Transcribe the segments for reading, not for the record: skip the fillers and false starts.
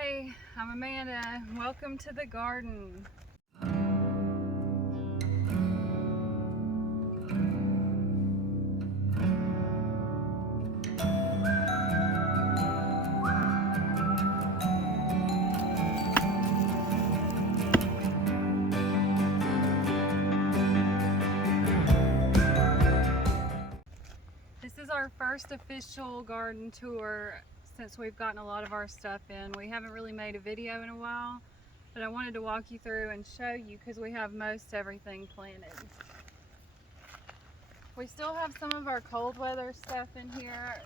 Hey, I'm Amanda. Welcome to the garden. This is our first official garden tour since we've gotten a lot of our stuff in. We haven't really made a video in a while, but I wanted to walk you through and show you because we have most everything planted. We still have some of our cold weather stuff in here.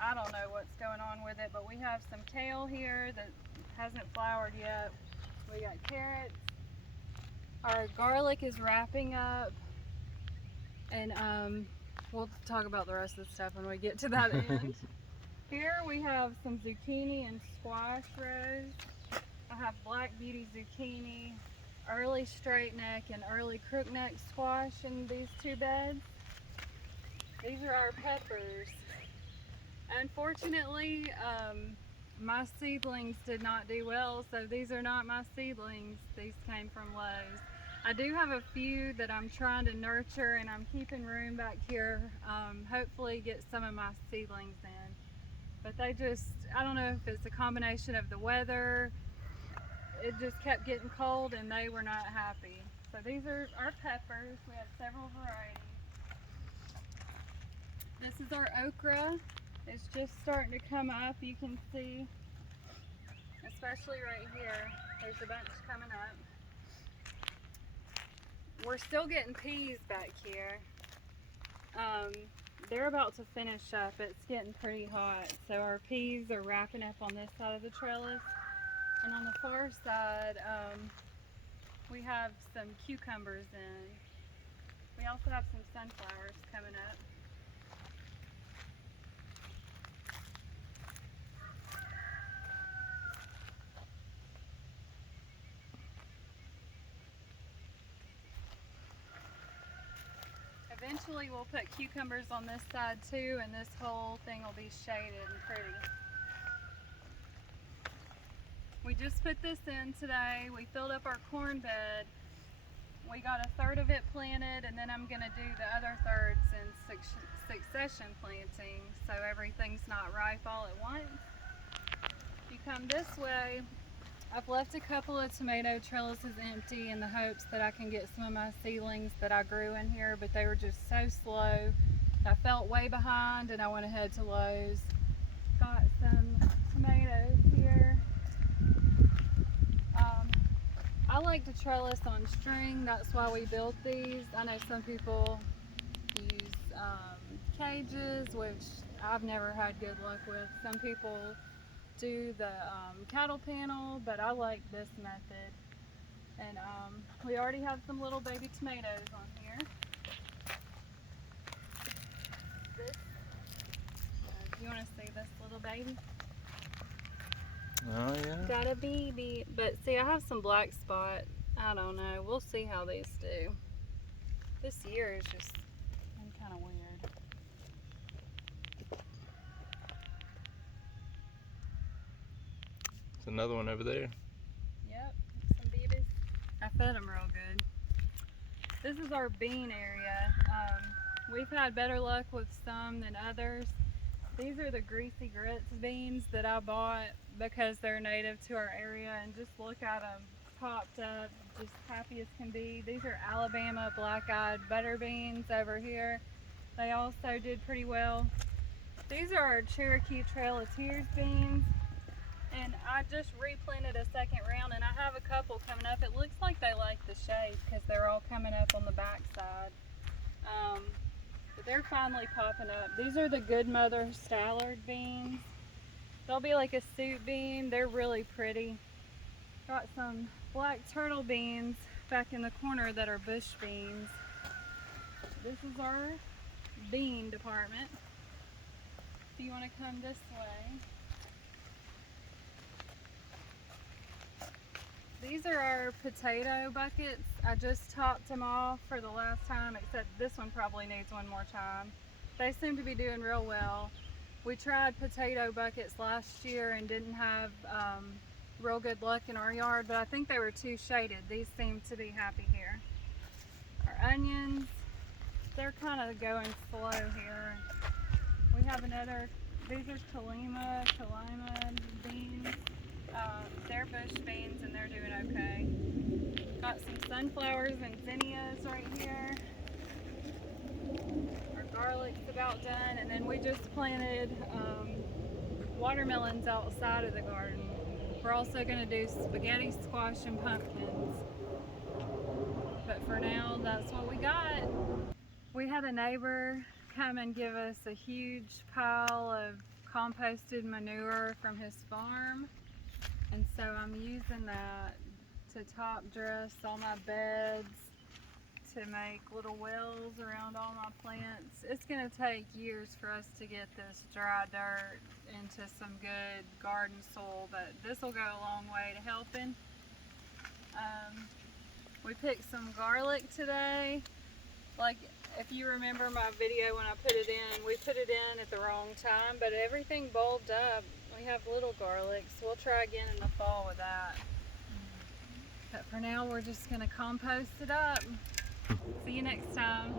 I don't know what's going on with it, but we have some kale here that hasn't flowered yet. We got carrots. Our garlic is wrapping up, and we'll talk about the rest of the stuff when we get to that end. Here we have some zucchini and squash rows. I have black beauty zucchini, early straight neck and early crook neck squash in these two beds. These are our peppers. Unfortunately, my seedlings did not do well, so these are not my seedlings. These came from Lowe's. I do have a few that I'm trying to nurture, and I'm keeping room back here. Hopefully get some of my seedlings in. But they just, I don't know if it's a combination of the weather. It just kept getting cold and they were not happy. So these are our peppers. We have several varieties. This is our okra. It's just starting to come up. You can see, especially right here, there's a bunch coming up. We're still getting peas back here. They're about to finish up. It's getting pretty hot. So our peas are wrapping up on this side of the trellis. And on the far side, we have some cucumbers in. We also have some sunflowers coming up. Eventually we'll put cucumbers on this side too, and this whole thing will be shaded and pretty. We just put this in today. We filled up our corn bed. We got a third of it planted, and then I'm going to do the other thirds in succession planting, so everything's not ripe all at once. If you come this way, I've left a couple of tomato trellises empty in the hopes that I can get some of my seedlings that I grew in here, but they were just so slow. I felt way behind and I went ahead to Lowe's. Got some tomatoes here. I like to trellis on string, that's why we built these. I know some people use cages, which I've never had good luck with. Some people do the cattle panel, but I like this method. And we already have some little baby tomatoes on here. You want to see this little baby? Oh yeah. Got a baby, but see, I have some black spot. I don't know. We'll see how these do. This year is just kind of weird. It's another one over there. Yep, some babies. I fed them real good. This is our bean area. We've had better luck with some than others. These are the Greasy Grits beans that I bought because they're native to our area, and just look at them, popped up, just happy as can be. These are Alabama black-eyed butter beans over here. They also did pretty well. These are our Cherokee Trail of Tears beans, and I just replanted a second round, and I have a couple coming up. It looks like they like the shade because they're all coming up on the back side. But they're finally popping up. These are the Good Mother Stallard beans. They'll be like a soup bean. They're really pretty. Got some black turtle beans back in the corner that are bush beans. This is our bean department. If you want to come this way. These are our potato buckets. I just topped them off for the last time, except this one probably needs one more time. They seem to be doing real well. We tried potato buckets last year and didn't have real good luck in our yard, but I think they were too shaded. These seem to be happy here. Our onions, they're kind of going slow here. We have another, these are Kalima beans. They're bush beans and they're doing okay. Got some sunflowers and zinnias right here. Our garlic's about done, and then we just planted watermelons outside of the garden. We're also going to do spaghetti squash and pumpkins. But for now, that's what we got. We had a neighbor come and give us a huge pile of composted manure from his farm. And so I'm using that to top dress all my beds, to make little wells around all my plants. It's going to take years for us to get this dry dirt into some good garden soil, but this will go a long way to helping. We picked some garlic today. Like, if you remember my video when I put it in, we put it in at the wrong time, but everything bulbed up. We have little garlic, so we'll try again in the fall with that. But for now, we're just going to compost it up. See you next time.